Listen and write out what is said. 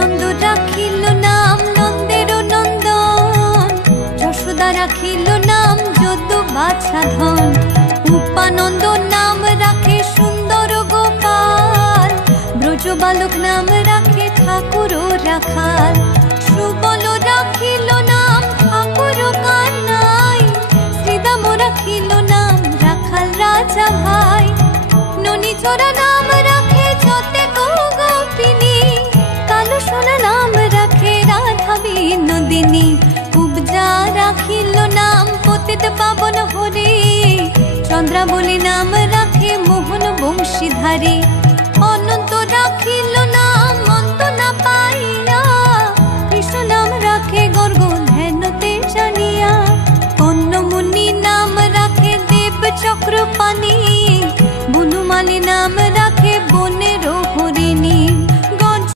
নন্দ রাখিল নাম নন্দের নন্দন, যশোদা রাখিল নাম যদু বাছা ধন, উপানন্দ নাম রাখে সুন্দর গোপাল, ব্রজ বালক নাম রাখে ঠাকুর রাখাল, সুবল রাখিল নাম ঠাকুর কানাই, শ্রীদাম রাখিল নাম রাখাল রাজা ভাই, ননীচরা নাম রাখে যতে গোপিনী, কালো সোনা নাম রাখে রাধা বিনোদিনী, কুবজা রাখিল নাম পতিত পাবন হরি, চন্দ্রাবলী নাম রাখে মোহন বংশীধারী, অনন্ত রাখিল নাম